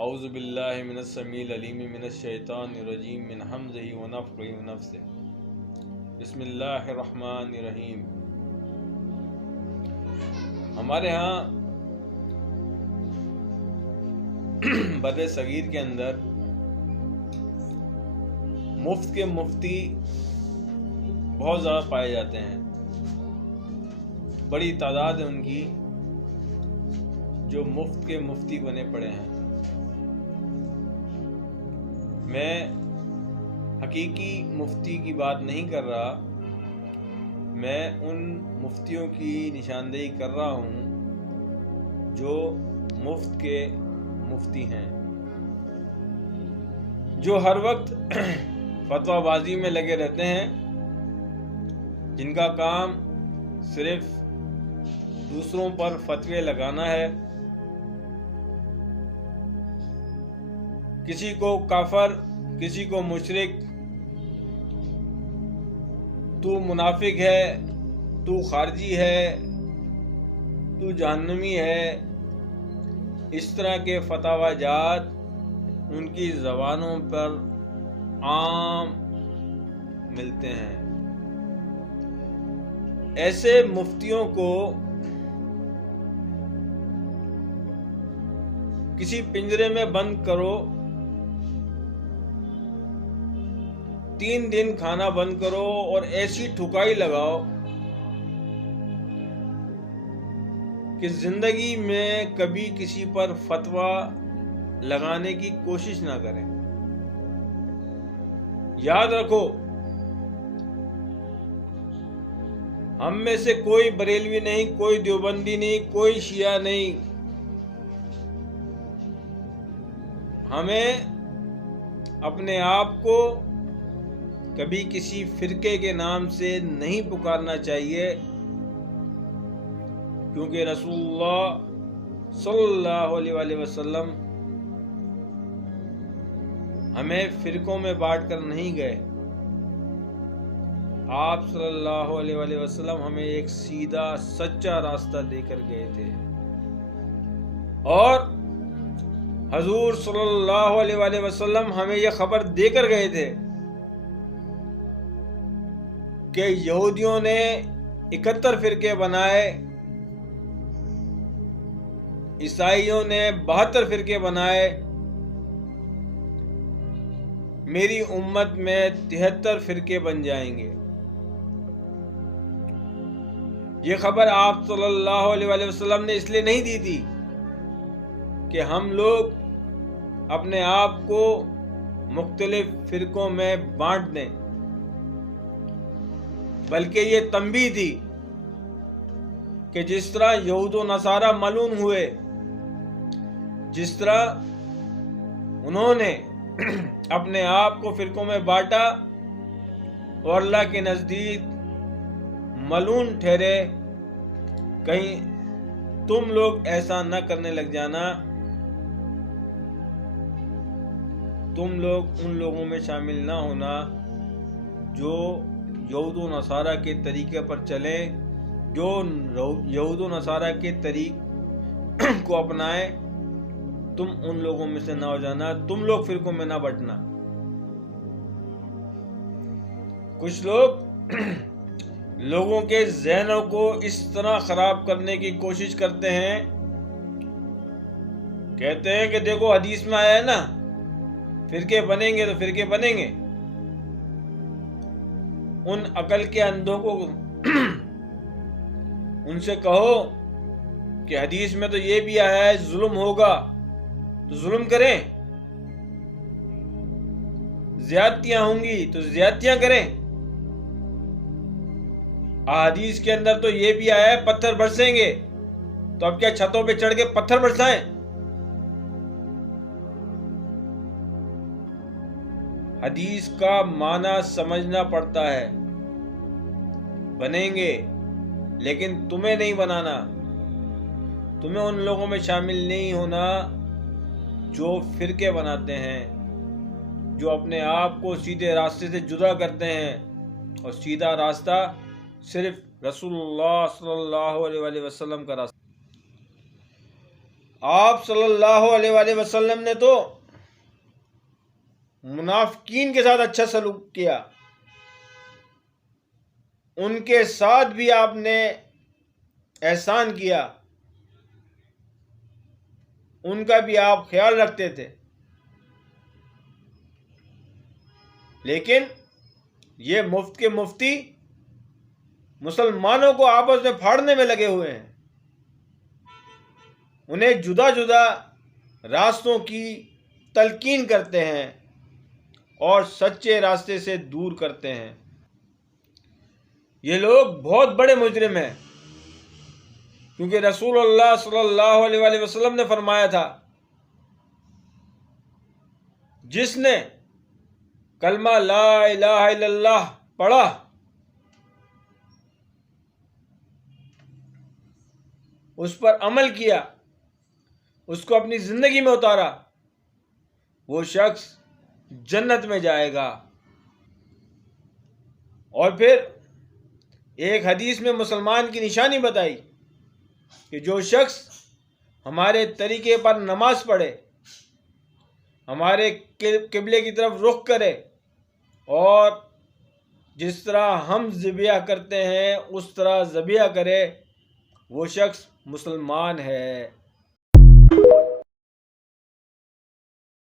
اعوذ باللہ من السمیع العلیم من الشیطان الرجیم من حمزہ ونفخہ ونفثہ بسم اللہ الرحمن الرحیم۔ ہمارے ہاں بر صغیر کے اندر مفت کے مفتی بہت زیادہ پائے جاتے ہیں، بڑی تعداد ہے ان کی جو مفت کے مفتی بنے پڑے ہیں۔ میں حقیقی مفتی کی بات نہیں کر رہا، میں ان مفتیوں کی نشاندہی کر رہا ہوں جو مفت کے مفتی ہیں، جو ہر وقت فتویٰ بازی میں لگے رہتے ہیں، جن کا کام صرف دوسروں پر فتوے لگانا ہے، کسی کو کافر، کسی کو مشرک، تو منافق ہے، تو خارجی ہے، تو جہنمی ہے، اس طرح کے فتاوی جات ان کی زبانوں پر عام ملتے ہیں۔ ایسے مفتیوں کو کسی پنجرے میں بند کرو، 3 دن کھانا بند کرو اور ایسی ٹھکائی لگاؤ کہ زندگی میں کبھی کسی پر فتویٰ لگانے کی کوشش نہ کریں۔ یاد رکھو، ہم میں سے کوئی بریلوی نہیں، کوئی دیوبندی نہیں، کوئی شیعہ نہیں۔ ہمیں اپنے آپ کو کبھی کسی فرقے کے نام سے نہیں پکارنا چاہیے، کیونکہ رسول اللہ صلی اللہ علیہ وآلہ وسلم ہمیں فرقوں میں بانٹ کر نہیں گئے۔ آپ صلی اللہ علیہ وآلہ وسلم ہمیں ایک سیدھا سچا راستہ دے کر گئے تھے، اور حضور صلی اللہ علیہ وآلہ وسلم ہمیں یہ خبر دے کر گئے تھے کہ یہودیوں نے 71 فرقے بنائے، عیسائیوں نے 72 فرقے بنائے، میری امت میں 73 فرقے بن جائیں گے۔ یہ خبر آپ صلی اللہ علیہ وآلہ وسلم نے اس لیے نہیں دی تھی کہ ہم لوگ اپنے آپ کو مختلف فرقوں میں بانٹ دیں، بلکہ یہ تنبیہ تھی کہ جس طرح یہود و نصارہ ملعون ہوئے، جس طرح انہوں نے اپنے آپ کو فرقوں میں بانٹا اور اللہ کے نزدیک ملعون ٹھہرے، کہیں تم لوگ ایسا نہ کرنے لگ جانا، تم لوگ ان لوگوں میں شامل نہ ہونا جو یہود و نصارہ کے طریقے پر چلیں، جو یہود و نصارہ کے طریق کو اپنائیں، تم ان لوگوں میں سے نہ ہو جانا، تم لوگ فرقوں میں نہ بٹنا۔ کچھ لوگ لوگوں کے ذہنوں کو اس طرح خراب کرنے کی کوشش کرتے ہیں، کہتے ہیں کہ دیکھو حدیث میں آیا ہے نا، فرقے بنیں گے تو فرقے بنیں گے۔ ان عقل کے اندھوں کو ان سے کہو کہ حدیث میں تو یہ بھی آیا ہے ظلم ہوگا تو ظلم کریں، زیادتیاں ہوں گی تو زیادتیاں کریں، احادیث کے اندر تو یہ بھی آیا ہے پتھر برسیں گے، تو اب کیا چھتوں پہ چڑھ کے پتھر برسائیں؟ حدیث کا معنی سمجھنا پڑتا ہے۔ بنیں گے، لیکن تمہیں نہیں بنانا، تمہیں ان لوگوں میں شامل نہیں ہونا جو فرقے بناتے ہیں، جو اپنے آپ کو سیدھے راستے سے جدا کرتے ہیں، اور سیدھا راستہ صرف رسول اللہ صلی اللہ علیہ وسلم کا راستہ۔ آپ صلی اللہ علیہ وآلہ وسلم نے تو منافقین کے ساتھ اچھا سلوک کیا، ان کے ساتھ بھی آپ نے احسان کیا، ان کا بھی آپ خیال رکھتے تھے، لیکن یہ مفت کے مفتی مسلمانوں کو آپس میں پھاڑنے میں لگے ہوئے ہیں، انہیں جدا جدا راستوں کی تلقین کرتے ہیں اور سچے راستے سے دور کرتے ہیں۔ یہ لوگ بہت بڑے مجرم ہیں، کیونکہ رسول اللہ صلی اللہ علیہ وآلہ وسلم نے فرمایا تھا، جس نے کلمہ لا الہ الا اللہ پڑھا اس پر عمل کیا، اس کو اپنی زندگی میں اتارا، وہ شخص جنت میں جائے گا۔ اور پھر ایک حدیث میں مسلمان کی نشانی بتائی کہ جو شخص ہمارے طریقے پر نماز پڑھے، ہمارے قبلے کی طرف رخ کرے اور جس طرح ہم ذبیحہ کرتے ہیں اس طرح ذبیحہ کرے، وہ شخص مسلمان ہے۔